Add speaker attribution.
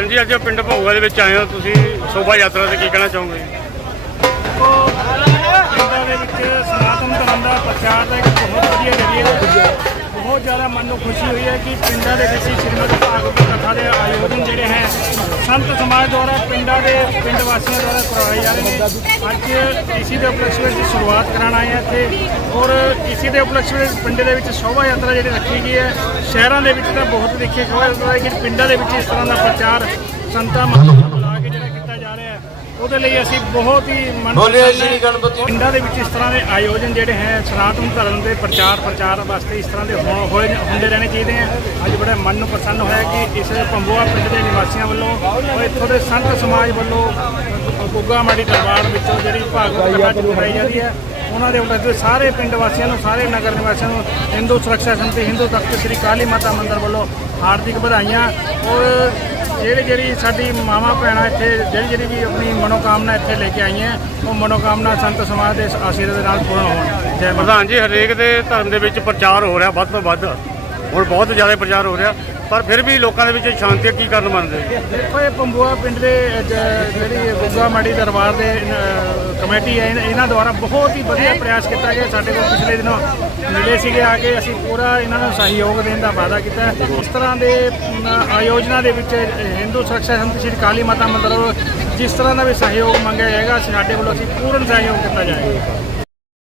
Speaker 1: ਹਾਂਜੀ ਜੀ ਅੱਜ ਪਿੰਡ ਭੋਗਾ ਦੇ ਵਿੱਚ ਆਏ ਹੋ। ਤੁਸੀਂ ਸ਼ੋਭਾ ਯਾਤਰਾ ਤੇ ਕੀ ਕਹਿਣਾ ਚਾਹੋਗੇ?
Speaker 2: ਪਿੰਡਾਂ ਦੇ ਵਿੱਚ ਸਨਾਤਨ ਧਰਮ ਦਾ ਪ੍ਰਚਾਰ ਦਾ ਇੱਕ ਬਹੁਤ ਵਧੀਆ ਜਰੀਆ ਹੈ। ਬਹੁਤ ਜ਼ਿਆਦਾ ਮਨ ਨੂੰ ਖੁਸ਼ੀ ਹੋਈ ਹੈ ਕਿ ਪਿੰਡਾਂ ਦੇ ਵਿੱਚ ਸ਼੍ਰੀਮਦ ਭਾਗਵਤ ਕਥਾ ਦੇ ਆਯੋਜਨ ਜਿਹੜੇ ਹੈ ਸੰਤ ਸਮਾਜ ਦੁਆਰਾ ਪਿੰਡਾਂ ਦੇ ਪਿੰਡ ਵਾਸੀਆਂ ਦੁਆਰਾ ਕਰਵਾਏ ਜਾ ਰਹੇ ਨੇ। ਅੱਜ ਇਸੀ ਦੇ ਉਪਲਕਸ਼ ਵਿੱਚ ਸ਼ੁਰੂਆਤ ਕਰਾਉਣ ਆਏ ਹਾਂ ਇੱਥੇ ਔਰ ਇਸੀ ਦੇ ਉਪਲਕਸ਼ ਵਿੱਚ ਪਿੰਡ ਦੇ ਵਿੱਚ ਸ਼ੋਭਾ ਯਾਤਰਾ ਜਿਹੜੀ ਰੱਖੀ ਗਈ ਹੈ। ਸ਼ਹਿਰਾਂ ਦੇ ਵਿੱਚ ਤਾਂ ਬਹੁਤ ਦੇਖੇ ਸ਼ੋਭਾ ਯਾਤਰਾ ਹੈ ਕਿ ਪਿੰਡਾਂ ਦੇ ਵਿੱਚ ਇਸ ਤਰ੍ਹਾਂ ਦਾ ਪ੍ਰਚਾਰ ਸੰਤਾਂ ਨੂੰ ਬੁਲਾ ਕੇ ਜਿਹੜਾ ਕੀਤਾ ਜਾ ਰਿਹਾ ਹੈ। ਉਹਦੇ ਲਈ ਅਸੀਂ ਬਹੁਤ ਹੀ ਮਨ
Speaker 3: ਬੋਲਿਆ ਸ਼੍ਰੀ ਗਣਪਤੀ।
Speaker 2: ਪਿੰਡਾਂ ਦੇ ਵਿੱਚ ਇਸ ਤਰ੍ਹਾਂ ਦੇ ਆਯੋਜਨ ਜਿਹੜੇ ਹੈ ਸਨਾਤਨ ਧਰਮ ਦੇ ਪ੍ਰਚਾਰ ਪ੍ਰਚਾਰ ਵਾਸਤੇ ਇਸ ਤਰ੍ਹਾਂ ਦੇ ਹੋਏ ਹੁੰਦੇ ਰਹਿਣੇ ਚਾਹੀਦੇ ਆ ਅੱਜ ਬੜਾ ਮਨ ਨੂੰ ਪ੍ਰਸੰਨ ਹੋਇਆ ਕਿ ਇਸ ਪੰਬੂਆ ਪਿੰਡ ਦੇ ਨਿਵਾਸੀਆਂ ਵੱਲੋਂ ਔਰ ਇੱਥੋਂ ਦੇ ਸੰਤ ਸਮਾਜ ਵੱਲੋਂ ਗੁੱਗਾ ਮਾੜੀ ਦਰਬਾਰ ਵਿੱਚੋਂ ਜਿਹੜੀ ਭਾਗਵਤ ਕਥਾ ਚਲਾਈ ਜਾਂਦੀ ਹੈ ਉਹਨਾਂ ਦੇ ਉਲਟ ਸਾਰੇ ਪਿੰਡ ਵਾਸੀਆਂ ਨੂੰ ਸਾਰੇ ਨਗਰ ਨਿਵਾਸੀਆਂ ਨੂੰ ਹਿੰਦੂ ਸੁਰੱਖਿਆ ਸੰਤੀ ਹਿੰਦੂ ਤਖਤ ਸ੍ਰੀ ਕਾਲੀ ਮਾਤਾ ਮੰਦਿਰ ਵੱਲੋਂ ਹਾਰਦਿਕ ਵਧਾਈਆਂ ਔਰ ਜਿਹੜੀ ਜਿਹੜੀ ਸਾਡੀ ਮਾਵਾਂ ਭੈਣਾਂ ਇੱਥੇ ਜਿਹੜੀ ਜਿਹੜੀ ਵੀ ਆਪਣੀ ਮਨੋਕਾਮਨਾ ਇੱਥੇ ਲੈ ਕੇ ਆਈਆਂ ਉਹ ਮਨੋਕਾਮਨਾ ਸੰਤ ਸਮਾਜ ਦੇ ਆਸ਼ੀਰਵਾਦ ਦੇ ਨਾਲ ਪੂਰਨ ਹੋਣ। ਜੈ
Speaker 1: ਪ੍ਰਧਾਨ ਜੀ ਹਰੇਕ ਦੇ ਧਰਮ ਦੇ ਵਿੱਚ ਪ੍ਰਚਾਰ ਹੋ ਰਿਹਾ ਵੱਧ ਤੋਂ ਵੱਧ। ਹੁਣ ਬਹੁਤ ਜ਼ਿਆਦਾ ਪ੍ਰਚਾਰ ਹੋ ਰਿਹਾ ਪਰ ਫਿਰ ਵੀ ਲੋਕਾਂ ਦੇ ਵਿੱਚ ਸ਼ਾਂਤੀ ਕੀ ਕਾਰਨ ਮੰਨਦੇ
Speaker 2: ਦੇਖੋ ਇਹ ਪੰਬੂਆ ਪਿੰਡ ਦੇ ਜਿਹੜੀ ਗੁੱਗਾ ਮਾੜੀ ਦਰਬਾਰ ਦੇ ਕਮੇਟੀ ਹੈ ਇਹਨਾਂ- ਇਹਨਾਂ ਦੁਆਰਾ ਬਹੁਤ ਹੀ ਵਧੀਆ ਪ੍ਰਯਾਸ ਕੀਤਾ ਗਿਆ। ਸਾਡੇ ਕੋਲ ਪਿਛਲੇ ਦਿਨੋਂ ਮਿਲੇ ਸੀਗੇ ਆ ਕੇ ਅਸੀਂ ਪੂਰਾ ਇਹਨਾਂ ਨੂੰ ਸਹਿਯੋਗ ਦੇਣ ਦਾ ਵਾਅਦਾ ਕੀਤਾ। ਉਸ ਤਰ੍ਹਾਂ ਦੇ ਅਮ, ਆਯੋਜਨਾ ਦੇ ਵਿੱਚ ਹਿੰਦੂ ਸੁਰੱਖਿਆ ਸੰਤ ਸ਼੍ਰੀ ਕਾਲੀ ਮਾਤਾ ਮੰਦਿਰ ਵੱਲੋਂ ਜਿਸ ਤਰ੍ਹਾਂ ਦਾ ਵੀ ਸਹਿਯੋਗ ਮੰਗਿਆ ਜਾਏਗਾ ਸਾਡੇ ਵੱਲੋਂ ਅਸੀਂ ਪੂਰਨ ਸਹਿਯੋਗ ਕੀਤਾ ਜਾਏਗਾ।